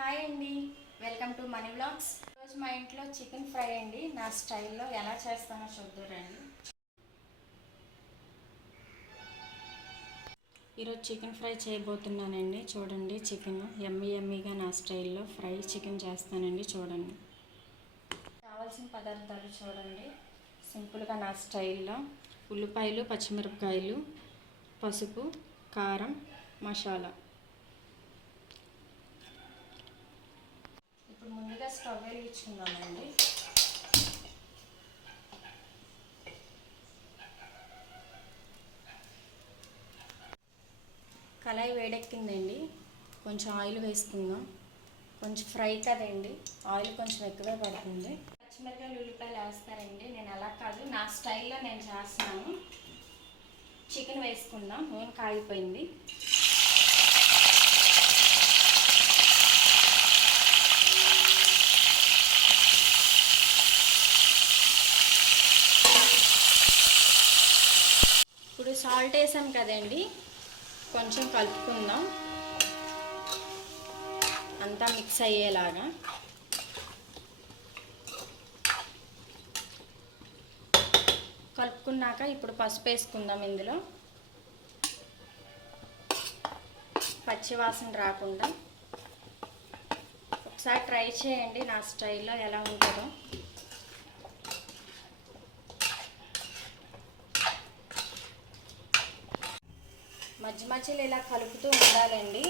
Hi అండి, welcome to money vlogs. ఈరోజు మా ఇంట్లో చికెన్ ఫ్రై అండి. నా స్టైల్లో ఎలా చేస్తానో చూద్దురండి. ఈరోజు చికెన్ ఫ్రై చేయబోతున్నానండి. చూడండి, చికెన్ ఎమ్మీగా నా స్టైల్లో ఫ్రై చికెన్ చేస్తానండి. చూడండి, కావాల్సిన పదార్థాలు చూడండి. సింపుల్గా నా స్టైల్లో ఉల్లిపాయలు, పచ్చిమిరపకాయలు, పసుపు, కారం, మసాలా. ఇప్పుడు ముందుగా స్టవ్ వెలిగించుకుందామండి. కళాయి వేడెక్కిందండి. కొంచెం ఆయిల్ వేసుకుందాం. కొంచెం ఫ్రై కదండి, ఆయిల్ కొంచెం ఎక్కువే పడుతుంది. పచ్చిమిరపకాయలు, ఉల్లిపాయలు వేస్తారండి. నేను అలా కాదు, నా స్టైల్లో నేను చేస్తున్నాను. చికెన్ వేసుకుందాం. నూనె కాగిపోయింది. ఇప్పుడు సాల్ట్ వేసాం కదండి, కొంచెం కలుపుకుందాం. అంతా మిక్స్ అయ్యేలాగా. కలుపుకున్నాక ఇప్పుడు పసుపు వేసుకుందాం. ఇందులో పచ్చి వాసన రాకుండా ఒకసారి ట్రై చేయండి. నా స్టైల్లో ఎలా ఉంటుందో. మధ్య మధ్యలో ఇలా కలుపుతూ ఉండాలండి.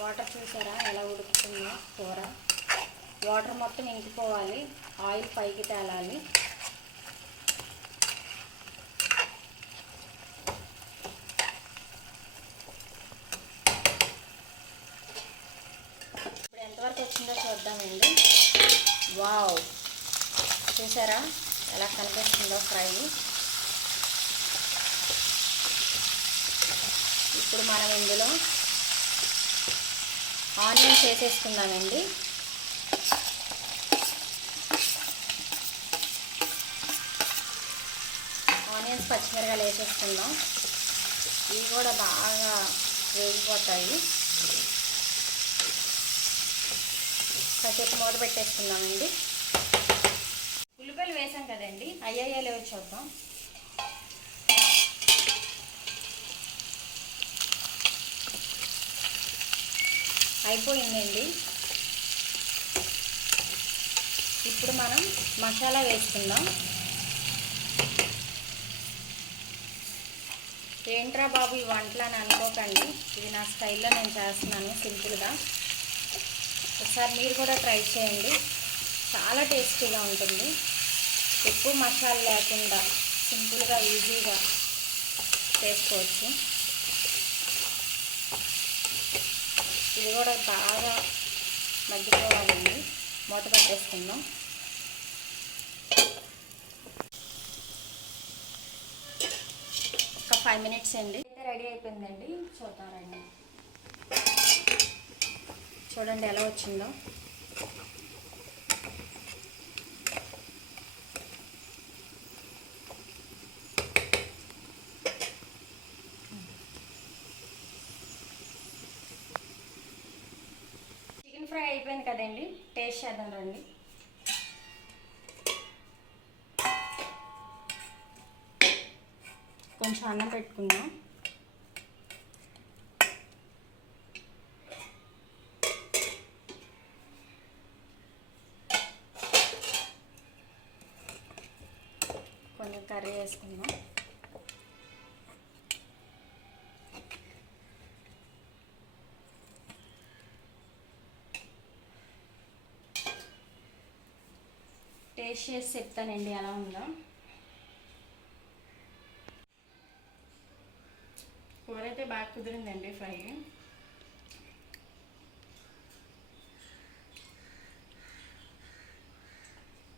వాటర్ చూసారా ఎలా ఉడుకుతుందో కూర. వాటర్ మొత్తం ఇంకిపోవాలి, ఆయిల్ పైకి తేలాలి. ఇప్పుడు ఎంతవరకు వచ్చిందో చూద్దామండి. వావ్, చూసారా ఎలా కనిపిస్తుందో ఫ్రై. ఇప్పుడు మనం ఇందులో ఆనియన్స్ వేసేసుకుందామండి. ఆనియన్స్, పచ్చిమిరపకాయలు వేసేసుకుందాం. ఇవి కూడా బాగా వేగిపోతాయి. కాసేపు మూత పెట్టేసుకుందామండి. ఉల్లిపాయలు వేసాం కదండి, అయ్యాయో లేవో చూద్దాం. అయిపోయిందండి. ఇప్పుడు మనం మసాలా వేసుకుందాం. ఏంట్రా బాబు ఈ వంటలు అని అనుకోకండి, ఇది నా స్టైల్లో నేను చేస్తున్నాను సింపుల్గా. ఒకసారి మీరు కూడా ట్రై చేయండి, చాలా టేస్టీగా ఉంటుంది. ఎక్కువ మసాలా లేకుండా సింపుల్గా ఈజీగా చేసుకోవచ్చు. ఇది కూడా బాగా మగ్గిపోవాలండి. మూత పెట్టేసుకుందాం. ఒక 5 minutes అండి. అయితే రెడీ అయిపోయిందండి. చూద్దామండి. చూడండి ఎలా వచ్చిందో. ఫ్రై అయిపోయింది కదండి, టేస్ట్ చేద్దాం రండి. కొంచెం అన్నం పెట్టుకుందాం. కొంచెం కర్రీ వేసుకుందాం. టేస్ట్ చేసి చెప్తానండి ఎలా ఉందో. కూర అయితే బాగా కుదిరిందండి ఫ్రై.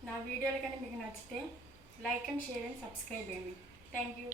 నా వీడియోలు కానీ మీకు నచ్చితే like and share and subscribe చేయండి. Thank you.